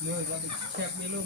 Rồi, là được chẹp đi luôn.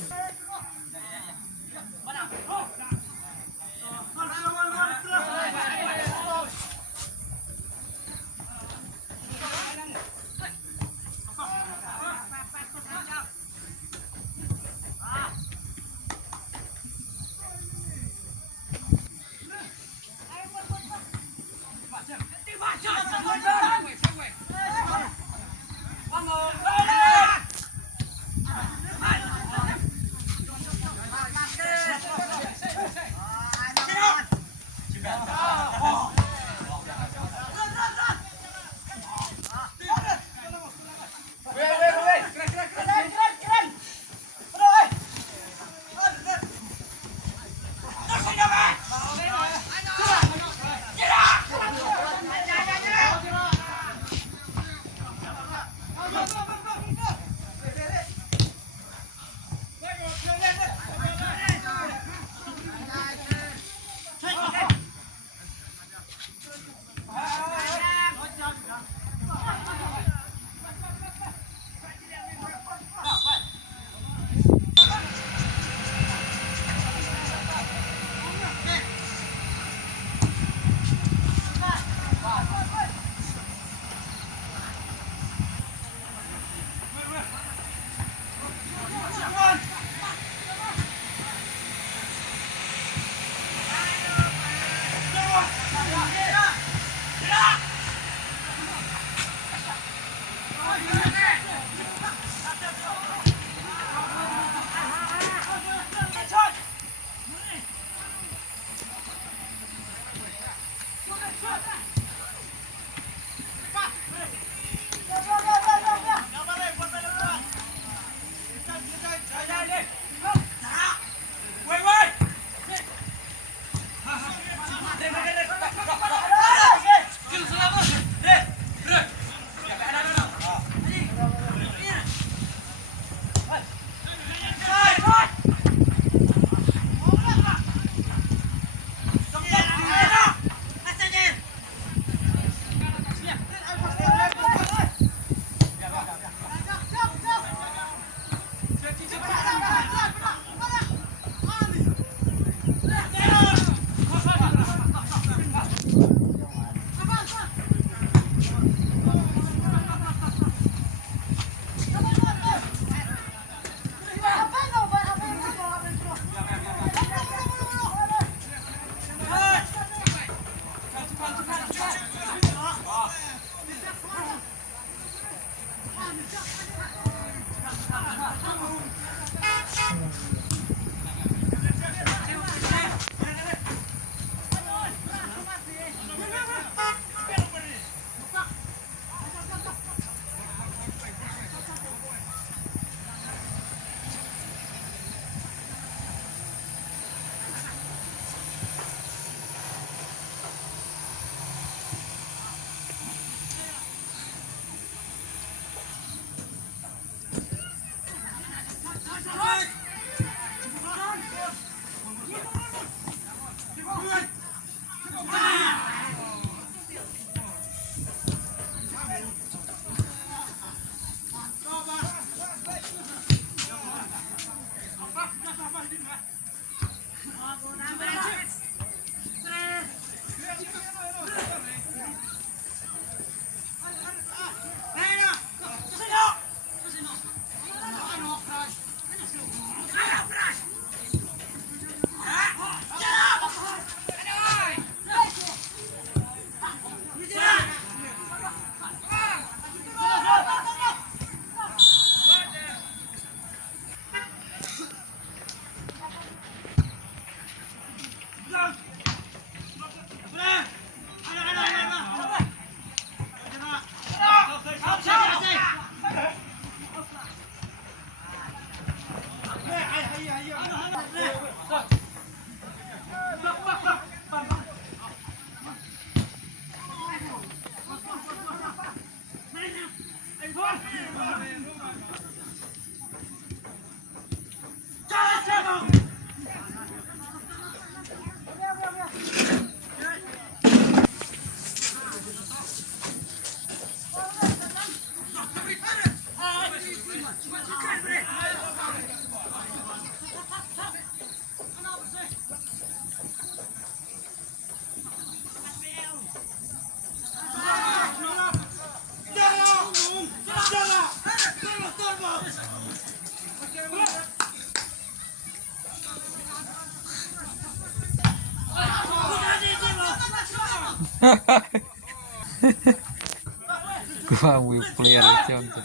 Gua will play action tuh.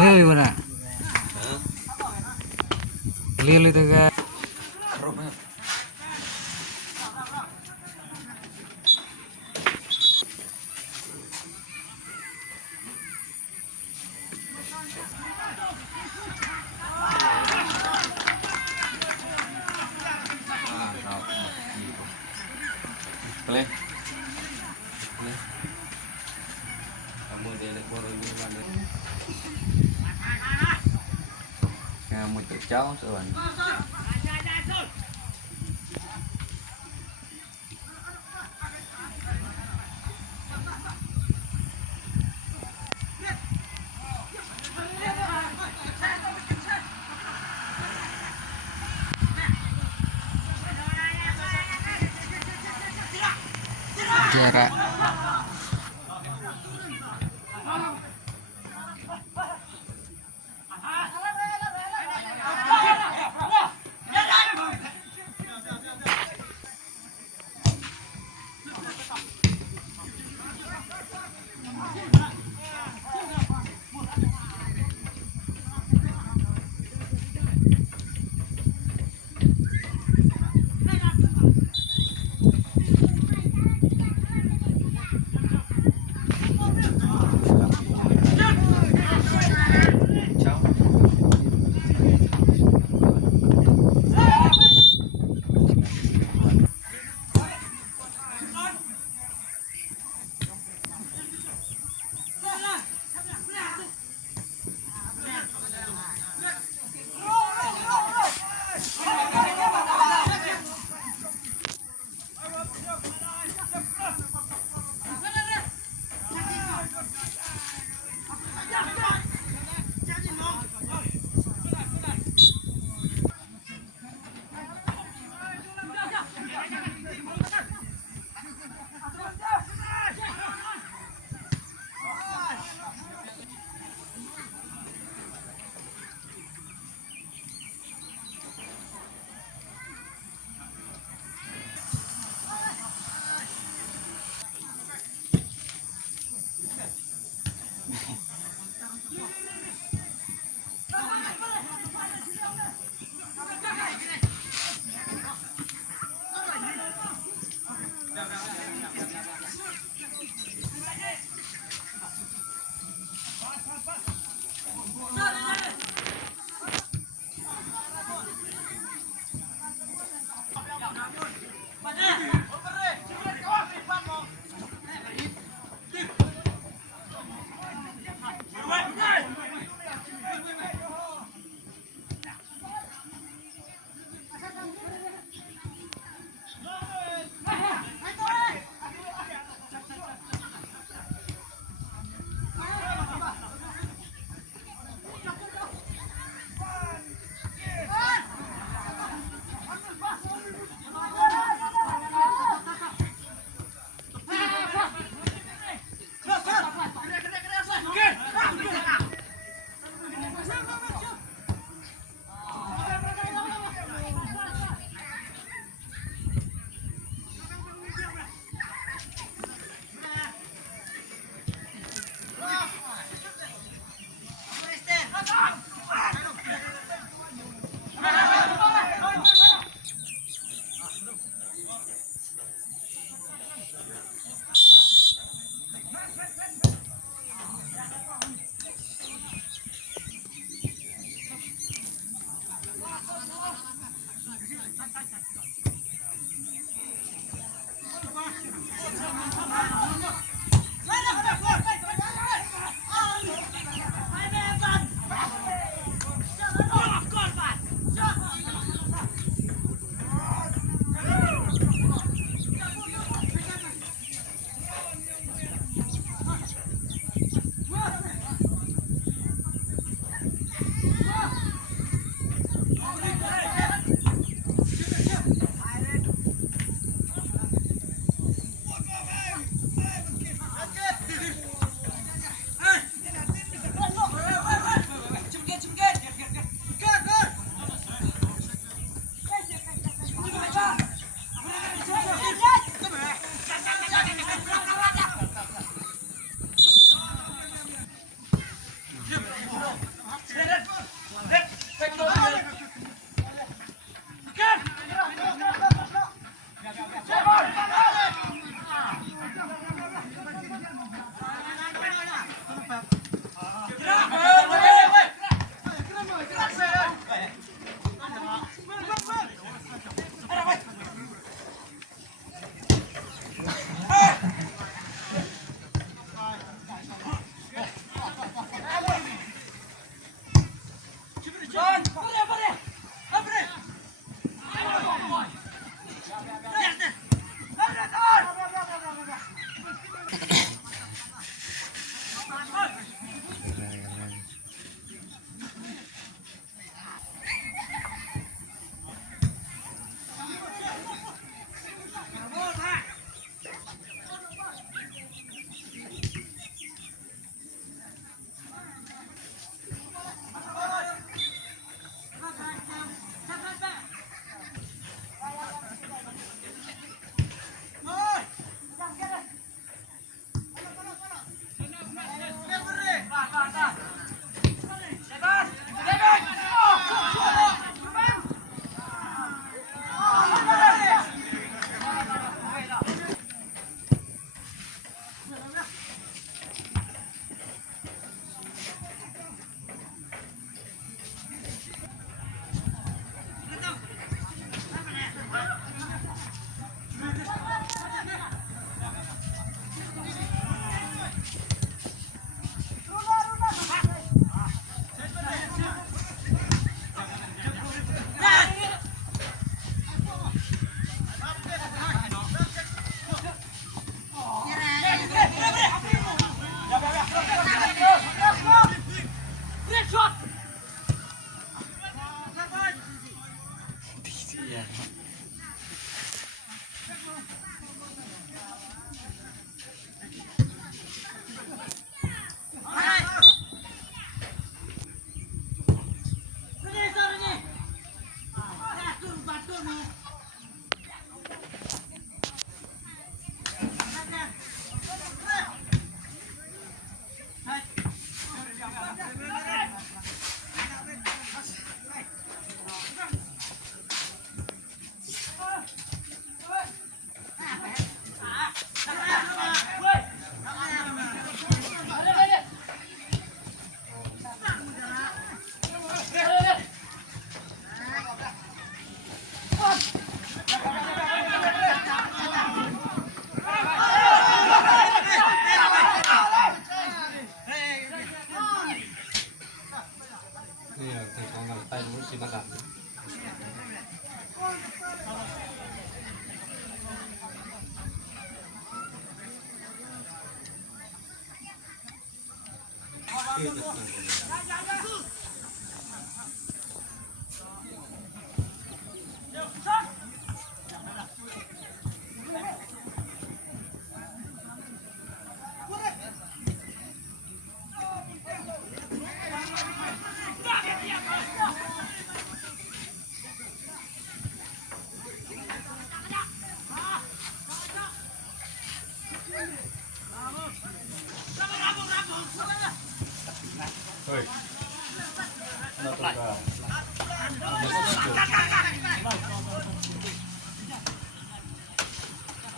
Lili mana? Lili tuh kan. Boleh. Boleh. Kamu dia baru ini mana? Kamu terjauh tuan. Jarak. เ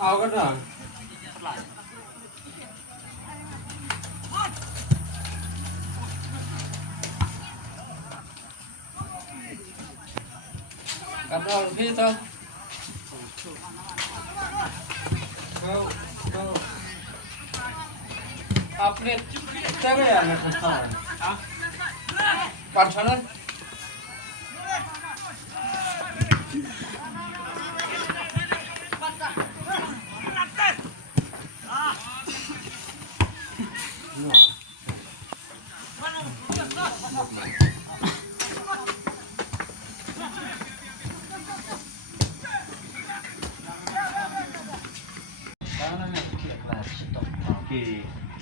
อากันหน่อยกับเราพี่ต้องgo upgrade तेरे यार मैं करता हूँ पाँच छः thì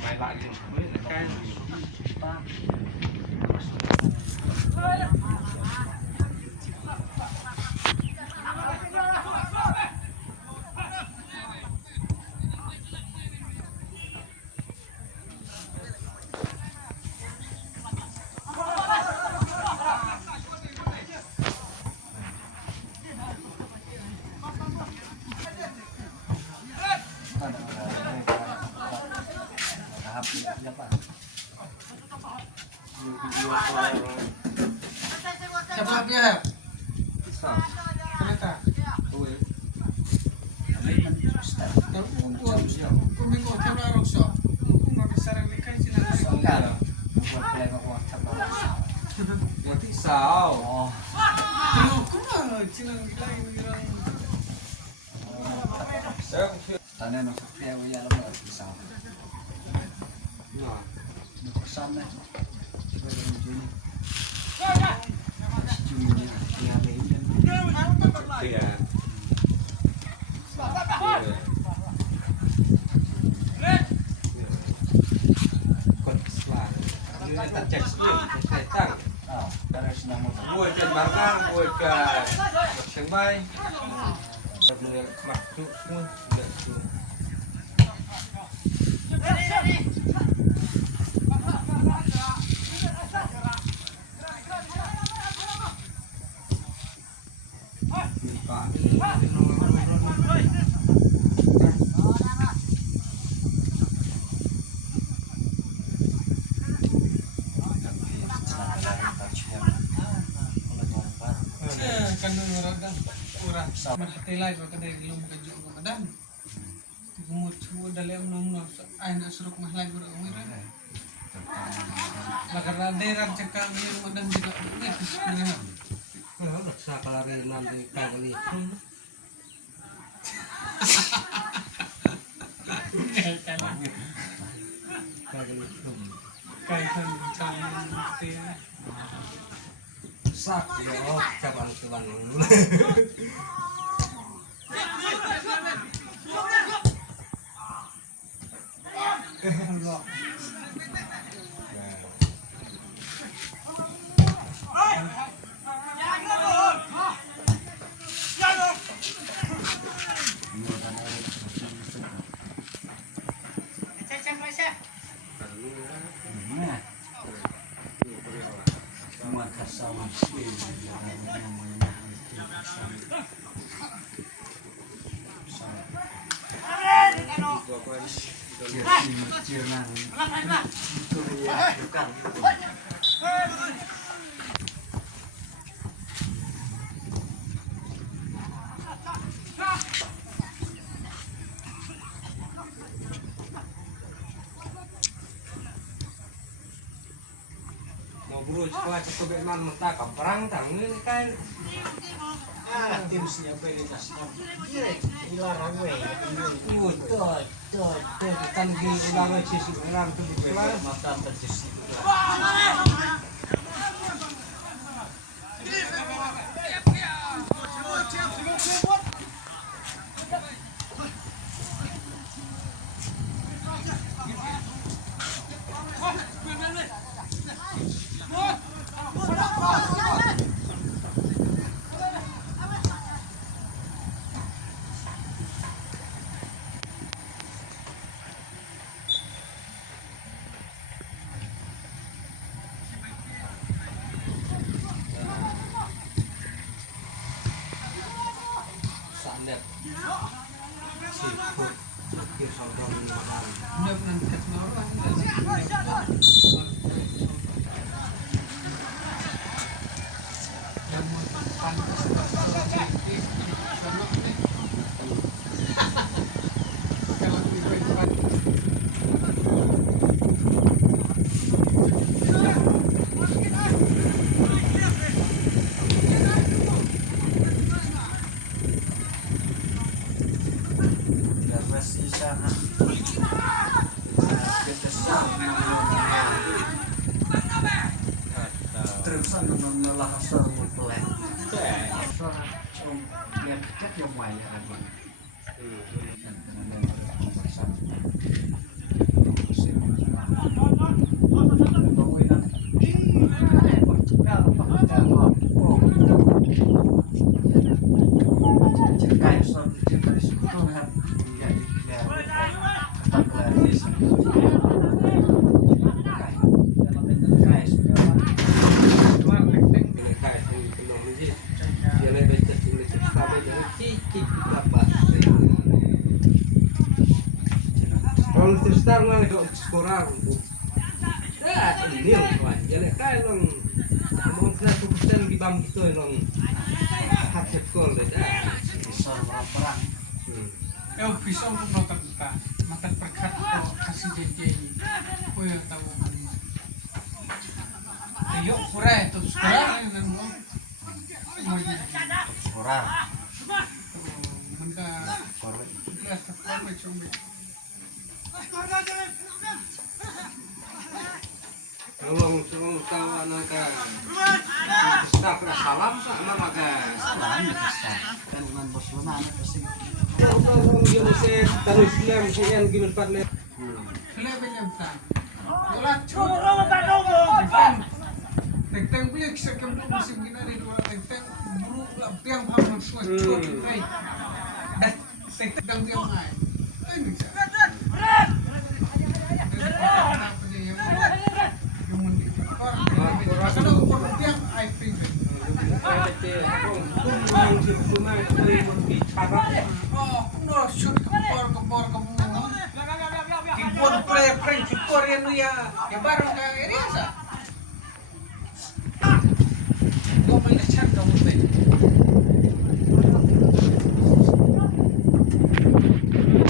mày lại thì mới là cái tam Siapa dia? Bisa. Kereta. Gue. Kumiko kena rokso. Kumiko sarang likai cina rokso. Mati sao. Tuh, kumiko cina likai mirang. Saya kecil. Tanya nak pakai ya lama bisa. Nah. Nak sana. Coba dari sini. Iya. Kita cek sebelum saya cek. Dari senang motor. Gue ke Barkang, gue ke Sengbai. Sebelum masuk semua sudah itu. Kandung radang urang. Marhatilay ko kada ilong kadyo ko madam. Gumut mo dali ang nung ay nasurok mahlay ko ang mira. Lagarade rag caka mir madam juga. Sa kalari nanti kali. Kay kan kan tiya. Sak ya oh cabang-cabang. Semua kasama. Bro, setelah cukup man mentah perang tangan kan. Tim siya pwede na siya. Ilarang we. Tuh, kan gilang sisi orang tu bukan. Mata terjadi. Sandet. Siput. Kisah dari mana? Udah pernah dekat sama orang. Yang mau pantas kalau ikut Masih sana. Kita sama. Terusan menolak asal mutlak. Soalnya dia dekat yang wajah lagi. Kalau terus terang lah kurang. Ya, ini nhiều vậy giờ lại cái lòng mong ra tu sen di bam gitu lòng hak sekol deh Pisau perang. Bisa untuk nonton kita makan perkat atau kasih janji ini aku yang tahu ayo kurai itu sekarang kan mau Kurang. mereka Korek. belas apa cuma tolong tahu anak kan staf salam sama makan Kurang bisa. Kan dengan bos lama anak pasti. tolong dia mesti terus lem sian gimana pat lem lebih nyaman kalau curang kan tentang beli sekian puluh musim kita di luar tentang buru yang paham semua curang baik dan tentang dia mai ini kalau orang yang I think oh no shoot kepor kamu kipon pre syukur ya baru kayak ini sa kau melihat kamu teh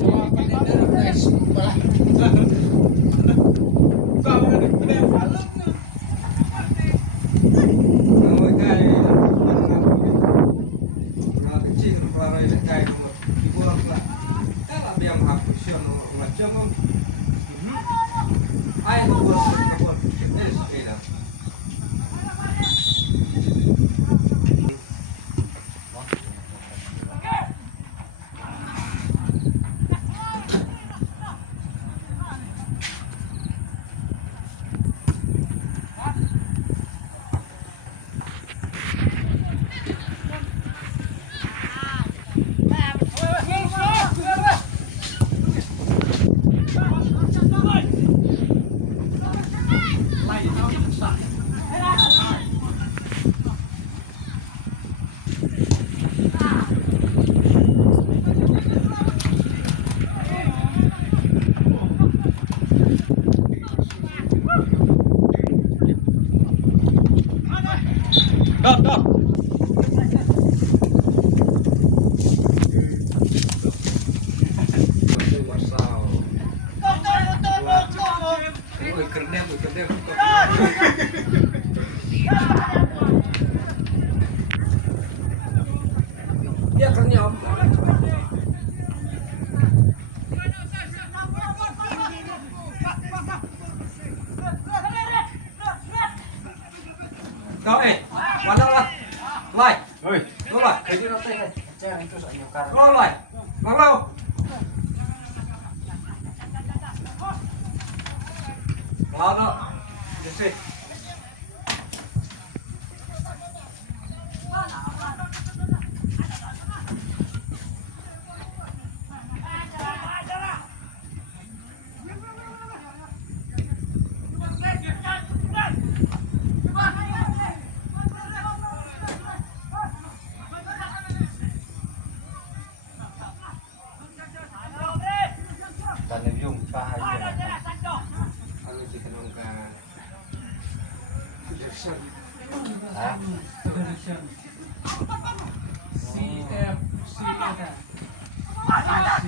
oh apa dia guys balah kau ada malu dia kenyam kau mana lah lai lo lai Jadi roti kan. Jangan itu soalnya karena. lo lai lo lo jadi Tanam yung pahayo. aku dikenalkan Ah, Federation CFC ada CFC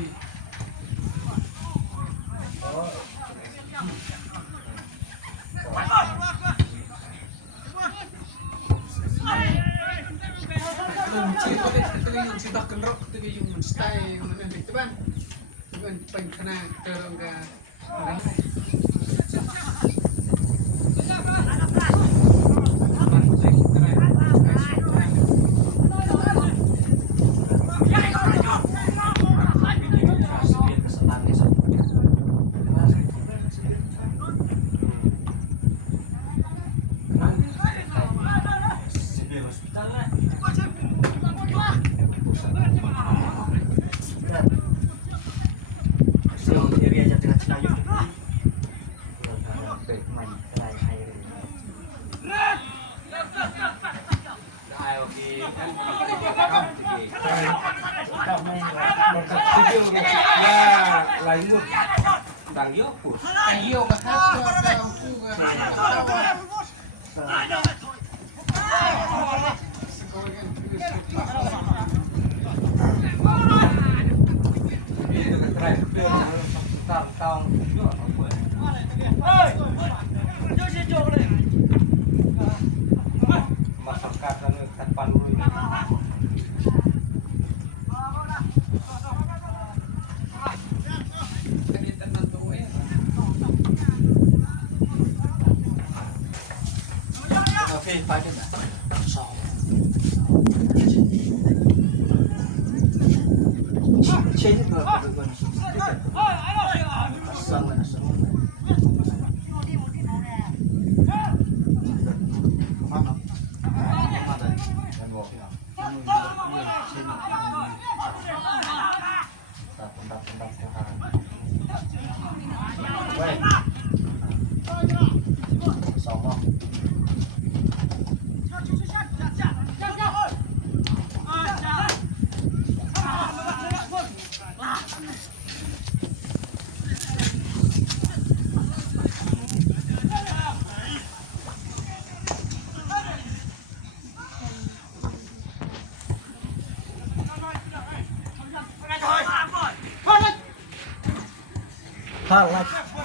yung si Doc Kenrock itu yung stay yung nanti itu kan yung pengkena terong ke Đang yếu của Anh yêu mà hát cho khu Cái tam cao nữa masyarakat dan tanpa dulu ini Oke, pakai dah. So. Change itu apa bukan sih? Sama sama. Mana? Mana? Dan mau. Sama.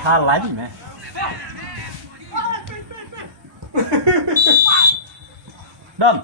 Tha lánh mẹ. Đâm.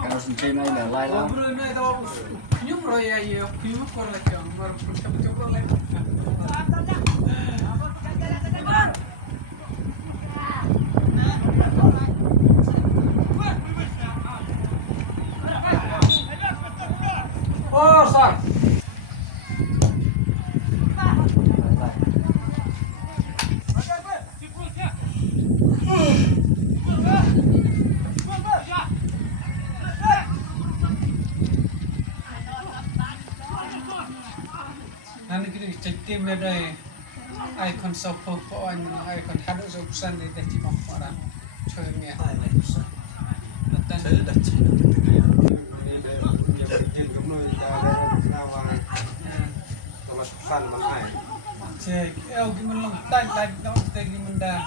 Kalau sempit ini dah lain lah. Bro, ini tahu nyum roya ya, nyum kor lagi, mar coba lagi. oh sak Nanti kita cek tim ada icon support point, icon hadap subsan di dah cipok orang, cuy Natan cek, gimana long tak dong, kita gimana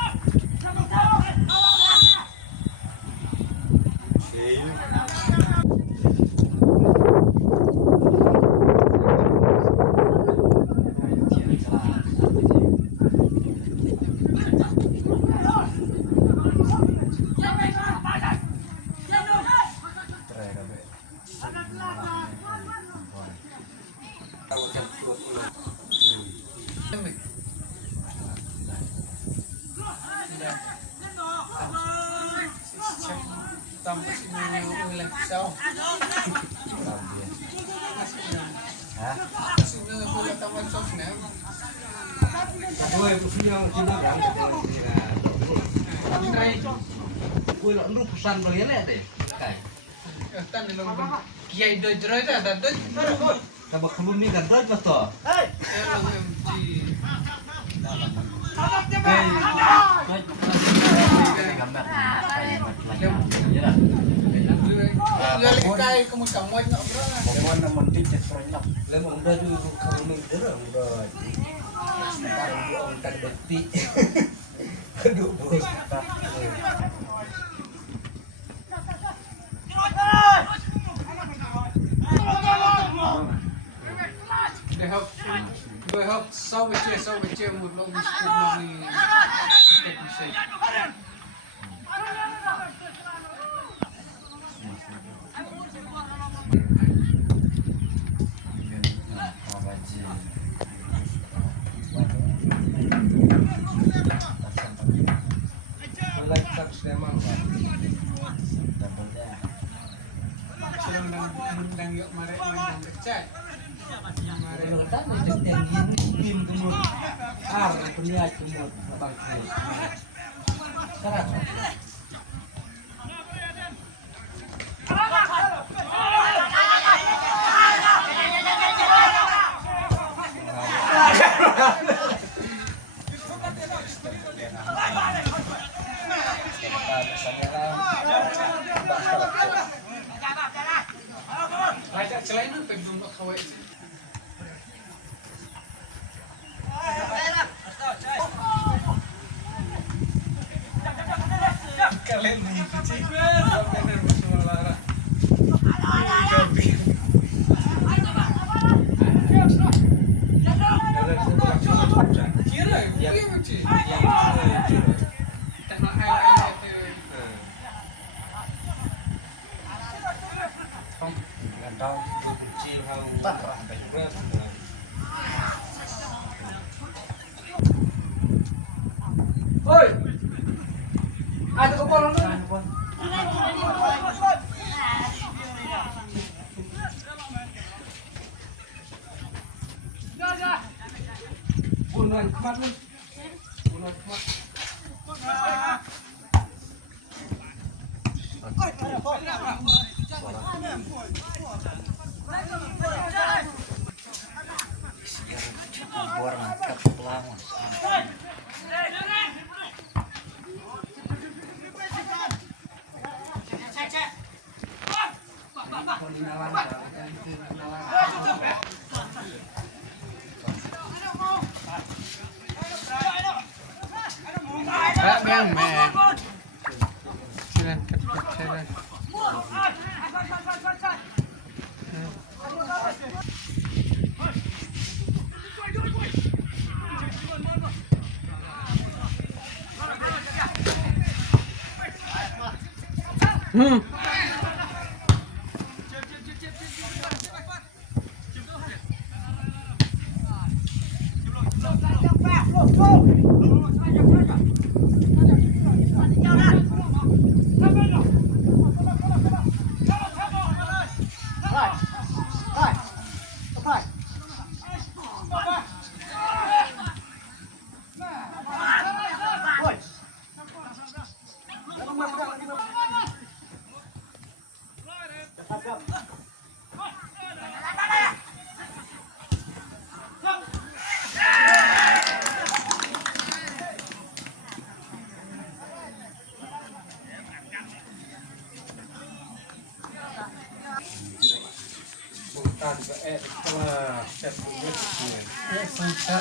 tambah sini ulang sau. Hah? Sini ulang tambah sau ni. gue punya cina kan Try. gue lah lu pesan beli deh kayak Tan ni long kiai do jero dah dah do. kalau kamu nih kan betul betul Gambar. Kai kamu kamu nak bro. Pokoknya namun titik terlap. lemong udah dulu kamu nih derang udah sekarang gue angkat detik kedua bos They help sau về chơi một lâu đi like trucks memang Pak. Dapatnya. Silang nang yuk mare nang becek. Mare Rekan itu yang gini pin kemud. Punya kemud abang kemud. Sekarang. Raja selain itu pengen kawai. Kalian benci bener bersama Lara. Kira ya, benci. Karena air itu. Nggak tahu kucing hal parah banyak. Oi, ada kepala lu? Bunuhan kemat lu. Bunuhan kemat. Buar mantap pelawak. Yang men. Silang silang. Bukan ke setelah set. Sangka